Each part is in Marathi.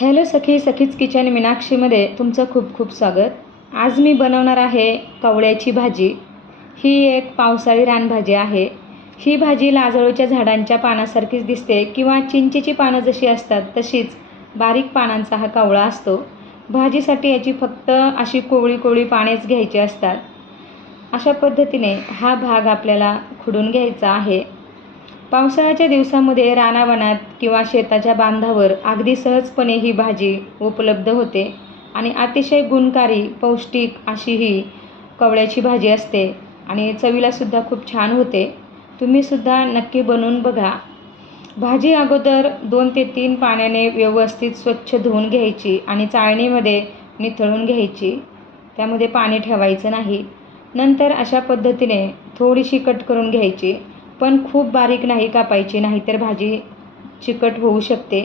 हॅलो सखी सखीच किचन मीनाक्षीमध्ये तुमचं खूप खूप स्वागत. आज मी बनवणार आहे कवळ्याची भाजी. ही एक पावसाळी रानभाजी आहे. ही भाजी लाजळूच्या झाडांच्या पानासारखीच दिसते किंवा चिंचेची पानं जशी असतात तशीच बारीक पानांचा हा कवळा असतो. भाजीसाठी याची फक्त अशी कोवळी कोवळी पानेच घ्यायची असतात. अशा पद्धतीने हा भाग आपल्याला खुडून घ्यायचा आहे. पावसाळ्याच्या दिवसामध्ये रानावनात किंवा शेताच्या बांधावर अगदी सहजपणे ही भाजी उपलब्ध होते आणि अतिशय गुणकारी पौष्टिक अशी ही कवळ्याची भाजी असते आणि चवीलासुद्धा खूप छान होते. तुम्हीसुद्धा नक्की बनवून बघा. भाजी अगोदर दोन ते तीन पाण्याने व्यवस्थित स्वच्छ धुवून घ्यायची आणि चाळणीमध्ये निथळून घ्यायची. त्यामध्ये पाणी ठेवायचं नाही. नंतर अशा पद्धतीने थोडीशी कट करून घ्यायची. पण खूप बारीक नाही कापायची नाहीतर भाजी चिकट होऊ शकते.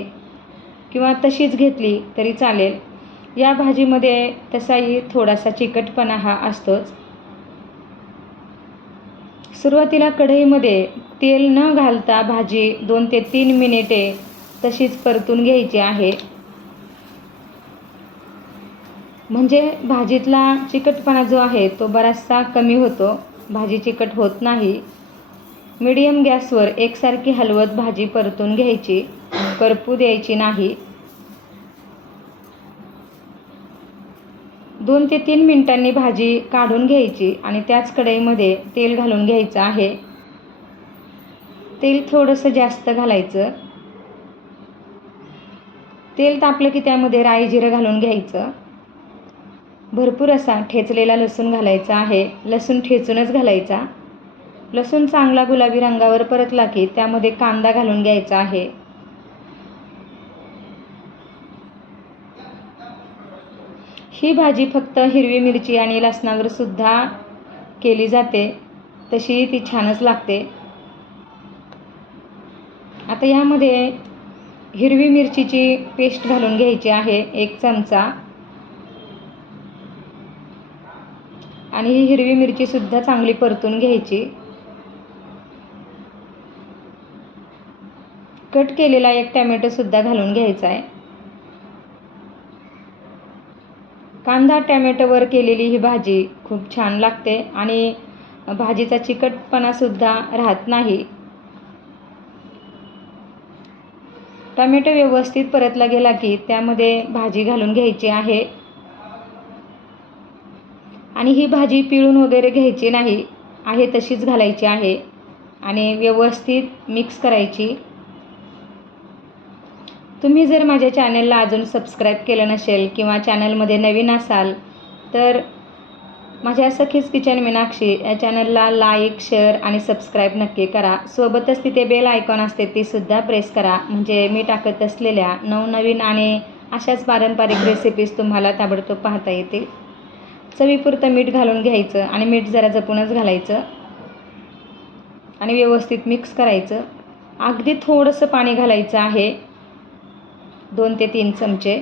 किंवा तशीच घेतली तरी चालेल. या भाजीमध्ये तसाही थोडासा चिकटपणा हा असतोच. सुरुवातीला कढईमध्ये तेल न घालता भाजी दोन ते तीन मिनिटे तशीच परतून घ्यायची आहे. म्हणजे भाजीतला चिकटपणा जो आहे तो बराचसा कमी होतो. भाजी चिकट होत नाही. मीडियम गॅसवर एकसारखी हलवत भाजी परतून घ्यायची. करपू द्यायची नाही. दोन ते तीन मिनिटांनी भाजी काढून घ्यायची आणि त्याच कढईमध्ये तेल घालून घ्यायचं आहे. तेल थोडंसं जास्त घालायचं. तेल तापलं की त्यामध्ये राई जिरं घालून घ्यायचं. भरपूर असा ठेचलेला लसूण घालायचा आहे. लसूण ठेचूनच घालायचा. लसूण चांगला गुलाबी रंगावर परतला की त्यामध्ये कांदा घालून घ्यायचा आहे. ही भाजी फक्त हिरवी मिरची आणि लसणावर सुद्धा केली जाते. तशी ती छानच लागते. आता यामध्ये हिरवी मिरचीची पेस्ट घालून घ्यायची आहे एक चमचा. आणि ही हिरवी मिरचीसुद्धा चांगली परतून घ्यायची. कट केलेला एक टॅमॅटोसुद्धा घालून घ्यायचा आहे. कांदा टॅमॅटोवर केलेली ही भाजी खूप छान लागते आणि भाजीचा चिकटपणासुद्धा राहत नाही. टमॅटो व्यवस्थित परतला गेला की त्यामध्ये भाजी घालून घ्यायची आहे. आणि ही भाजी पिळून वगैरे घ्यायची नाही आहे तशीच घालायची आहे. आणि व्यवस्थित मिक्स करायची. तुम्ही जर माझ्या चॅनलला अजून सबस्क्राईब केलं नसेल किंवा चॅनलमध्ये नवीन असाल तर माझ्या सखीच किचन मीनाक्षी या चॅनलला लाईक शेअर आणि सबस्क्राईब नक्की करा. सोबतच तिथे बेल आयकॉन असते तीसुद्धा प्रेस करा. म्हणजे मी टाकत असलेल्या नवनवीन आणि अशाच पारंपरिक रेसिपीज तुम्हाला ताबडतोब पाहता येतील. चवीपुरतं मीठ घालून घ्यायचं आणि मीठ जरा जपूनच घालायचं. आणि व्यवस्थित मिक्स करायचं. अगदी थोडंसं पाणी घालायचं आहे. दोन ते तीन चमचे.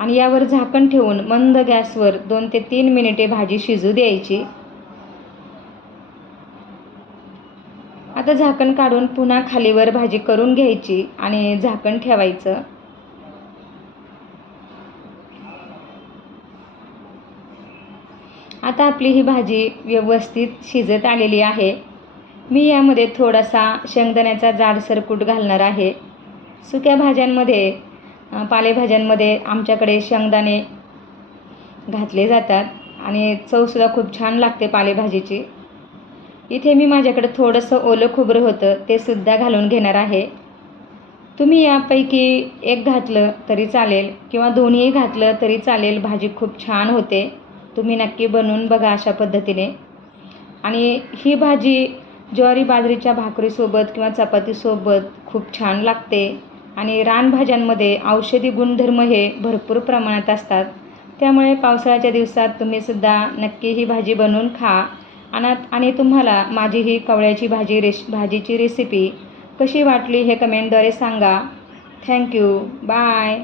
आणि यावर झाकण ठेवून मंद गॅसवर दोन ते तीन मिनिटे भाजी शिजू द्यायची. आता झाकण काढून पुन्हा खालीवर भाजी करून घ्यायची आणि झाकण ठेवायचं. आता आपली ही भाजी व्यवस्थित शिजत आलेली आहे. मी यामध्ये थोडासा शेंगदाण्याचा जाडसर कूट घालणार आहे. सुक्या भाज्यांमध्ये पालेभाज्यांमध्ये आमच्याकडे शेंगदाणे घातले जातात आणि चवसुद्धा खूप छान लागते पालेभाजीची इथे मी माझ्याकडे थोडंसं ओलं खोबरं होतं ते सुद्धा घालून घेणार आहे. तुम्ही यापैकी एक घातलं तरी चालेल किंवा दोन्हीही घातलं तरी चालेल भाजी खूप छान होते. तुम्ही नक्की बनवून बघा अशा पद्धतीने. आणि ही भाजी ज्वारी बाजरीच्या भाकरीसोबत किंवा चपातीसोबत खूप छान लागते. आणि रानभाज्यांमध्ये औषधी गुणधर्म हे भरपूर प्रमाणात असतात. त्यामुळे पावसाळ्याच्या दिवसात तुम्हीसुद्धा नक्की ही भाजी बनवून खा. आणि आणि तुम्हाला माझी ही कवळ्याची भाजी रेश भाजीची रेसिपी कशी वाटली हे कमेंटद्वारे सांगा. Thank you bye